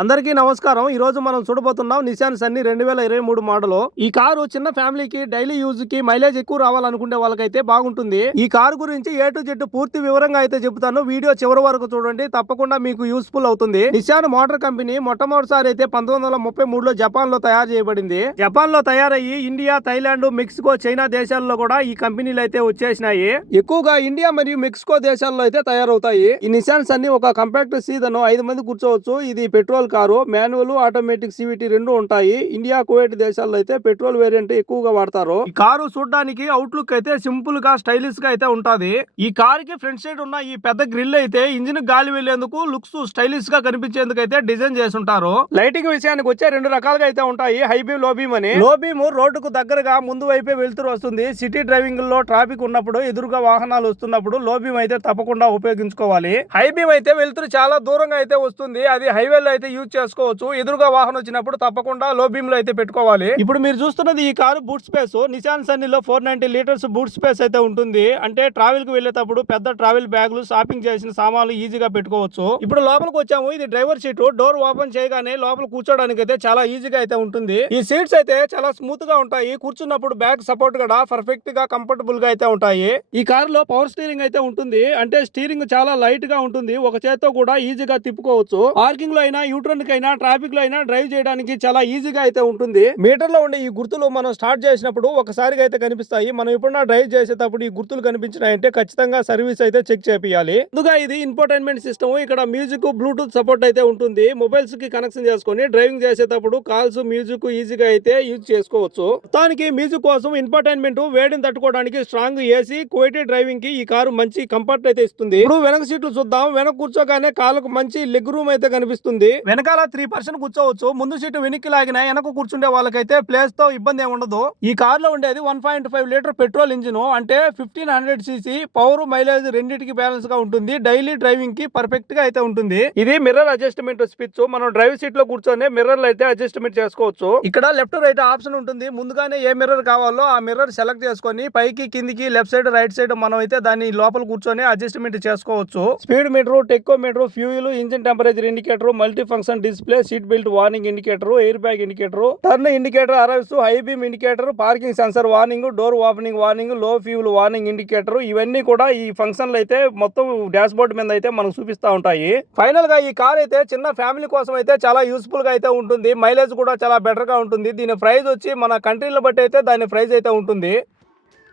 అందరికీ నమస్కారం. ఈ రోజు మనం చూడబోతున్నాం నిసాన్ సన్నీ 2023 మోడల్. ఈ కారు చిన్న ఫ్యామిలీకి డైలీ యూజ్ కి మైలేజ్ ఎక్కువ రావాలనుకునే వాళ్ళకైతే బాగుంటుంది. ఈ కారు గురించి ఏ టు జెడ్ పూర్తి వివరంగా అయితే చెప్తాను. వీడియో చివరి వరకు చూడండి, తప్పకుండా మీకు యూస్ఫుల్ అవుతుంది. నిసాన్ మోటార్ కంపెనీ మొట్టమొదటిసారి అయితే 1933లో జపాన్ లో తయారు చేయబడింది. జపాన్ లో తయారయ్యి ఇండియా, థైలాండ్, మెక్సికో, చైనా దేశాల్లో కూడా ఈ కంపెనీలు అయితే వచ్చేసినాయి. ఎక్కువగా ఇండియా మరియు మెక్సికో దేశాల్లో అయితే తయారవుతాయి. ఈ నిసాన్ సన్నీ ఒక కాంపాక్ట్ సీదన్ 5 మంది కూర్చోవచ్చు. ఇది petrol car, manual, automatic, CVT రెండు ఉంటాయి. ఇండియా, కువైట్ దేశాల్లో అయితే పెట్రోల్ వేరియంట్ ఎక్కువగా వాడతారు. ఈ కారు చూడడానికి అవుట్లుక్ అయితే సింపుల్ గా స్టైలిష్ గా అయితే ఉంటది. ఈ కార్ కి ఫ్రంట్ సైడ్ ఉన్న ఈ పెద్ద గ్రిల్ అయితే ఇంజిన్ గాలి వెళ్లేందుకు, లుక్స్ స్టైలిష్ గా కనిపించేందుకు అయితే డిజైన్ చేసి ఉంటారు. లైటింగ్ విషయానికి వచ్చే 2 రకాలుగా అయితే ఉంటాయి, హై బీమ్, లో బీమ్ అని. లో బీమ్ రోడ్డుకు దగ్గరగా ముందు వైపే వెళ్తురు వస్తుంది. సిటీ డ్రైవింగ్ లో ట్రాఫిక్ ఉన్నప్పుడు, ఎదురుగా వాహనాలు వస్తున్నప్పుడు లో బీమ్ అయితే తప్పకుండా ఉపయోగించుకోవాలి. హై బీమ్ అయితే వెళ్తురు చాలా దూరంగా అయితే వస్తుంది, అది హైవేలో అయితే యూజ్ చేసుకోవచ్చు. ఎదురుగా వాహనం వచ్చినప్పుడు తప్పకుండా లో బీమ్ లో అయితే పెట్టుకోవాలి. ఇప్పుడు మీరు చూస్తున్నది ఈ కారు బూట్ స్పేస్. నిసాన్ సన్నీలో 490 లీటర్స్ బూట్ స్పేస్ అయితే ఉంటుంది. అంటే ట్రావెల్ కి వెళ్ళేటప్పుడు పెద్ద ట్రావెల్ బ్యాగులు, షాపింగ్ చేసిన సామాన్లు ఈజీగా పెట్టుకోవచ్చు. ఇప్పుడు లోపలికి వచ్చాము. ఇది డ్రైవర్ సీట్. డోర్ ఓపెన్ చేయగానే లోపల కూర్చోడానికి అయితే చాలా ఈజీగా అయితే ఉంటుంది. ఈ సీట్స్ అయితే చాలా స్మూత్ గా ఉంటాయి. కూర్చున్నప్పుడు బ్యాక్ సపోర్ట్ కూడా పర్ఫెక్ట్ గా, కంఫర్టబుల్ గా అయితే ఉంటాయి. ఈ కార్ లో పవర్ స్టీరింగ్ అయితే ఉంటుంది. అంటే స్టీరింగ్ చాలా లైట్ గా ఉంటుంది. ఒక చేత్తో కూడా ఈజీగా తిప్పుకోవచ్చు. పార్కింగ్ లో అయినా, యూటర్న్ కైనా, ట్రాఫిక్ లో అయినా డ్రైవ్ చేయడానికి చాలా ఈజీగా అయితే ఉంటుంది. మీటర్ లో ఉండే ఈ గుర్తులు మనం స్టార్ట్ చేసినప్పుడు ఒకసారిగా అయితే కనిపిస్తాయి. మనం ఎప్పుడన్నా డ్రైవ్ చేసేటప్పుడు ఈ గుర్తులు కనిపించినాయంటే ఖచ్చితంగా సర్వీస్ అయితే చెక్ చేయాలి. ముందుగా ఇది ఇన్ఫోటైన్మెంట్ సిస్టమ్. ఇక్కడ మ్యూజిక్, బ్లూటూత్ సపోర్ట్ అయితే ఉంటుంది. మొబైల్స్ కి కనెక్షన్ చేసుకొని డ్రైవింగ్ చేసేటప్పుడు కాల్స్, మ్యూజిక్ ఈజీగా అయితే యూజ్ చేసుకోవచ్చు. మొత్తానికి మ్యూజిక్ కోసం, ఇన్ఫోటైన్మెంట్, వేడిని తట్టుకోవడానికి స్ట్రాంగ్ ఏసీ, క్వైటీ డ్రైవింగ్ కి ఈ కారు మంచి కంఫర్ట్ అయితే ఇస్తుంది. ఇప్పుడు వెనక సీట్లు చూద్దాం. వెనక కూర్చోగానే కాళ్ళకు మంచి లెగ్ రూమ్ అయితే కనిపిస్తుంది. వెనకాల 3% కూర్చోవచ్చు. ముందు సీటు వెనక్కి లాగిన వెనక కూర్చుంటే వాళ్ళకైతే ప్లేస్ తో ఇబ్బంది ఏమి ఉండదు. ఈ కార్ లో ఉండేది 1.5 లీటర్ పెట్రోల్ ఇంజిన్. అంటే 1500 cc. పవర్, మైలేజ్ రెండింటికి బ్యాలెన్స్ గా ఉంటుంది. డైలీ డ్రైవింగ్ కి పర్ఫెక్ట్ గా అయితే ఉంటుంది. ఇది మిర్రర్ అడ్జస్ట్మెంట్ స్విచ్. మనం డ్రైవ్ సీట్ లో కూర్చొని మిర్రర్ అయితే అడ్జస్ట్మెంట్ చేసుకోవచ్చు. ఇక్కడ లెఫ్ట్, రైట్ ఆప్షన్ ఉంటుంది. ముందుగానే ఏ మిర్రర్ కావాలో ఆ మిర్రర్ సెలెక్ట్ చేసుకొని పైకి, కిందికి, లెఫ్ట్ సైడ్, రైట్ సైడ్ మనం అయితే దాన్ని లోపల కూర్చొని అడ్జస్ట్మెంట్ చేసుకోవచ్చు. Speed meter, tachometer, fuel, engine temperature indicator, multi function display, seat belt warning indicator, air bag indicator, turn indicator, arrives, high beam indicator, parking sensor warning, door opening warning, low fuel warning indicator, ఇవన్నీ కూడా ఈ ఫంక్షన్లు అయితే మొత్తం dash board మీద అయితే మనకు చూపిస్తా ఉంటాయి. ఫైనల్ గా ఈ కార్ అయితే చిన్న ఫ్యామిలీ కోసం అయితే చాలా యూస్ఫుల్ గా అయితే ఉంటుంది. మైలేజ్ కూడా చాలా బెటర్ గా ఉంటుంది. దీని ప్రైస్ వచ్చి మన కంట్రీలో బట్టి అయితే దాని ప్రైస్ అయితే ఉంటుంది.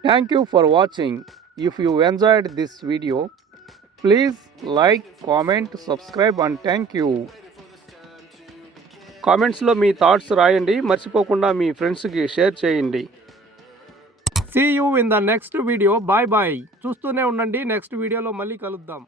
Thank you for watching. If you enjoyed this video, please like, comment, subscribe and thank you. కామెంట్స్లో మీ థాట్స్ రాయండి, మర్చిపోకుండా మీ ఫ్రెండ్స్కి షేర్ చేయండి. See you in the next video. Bye bye. చూస్తూనే ఉండండి, నెక్స్ట్ వీడియోలో మళ్ళీ కలుద్దాం.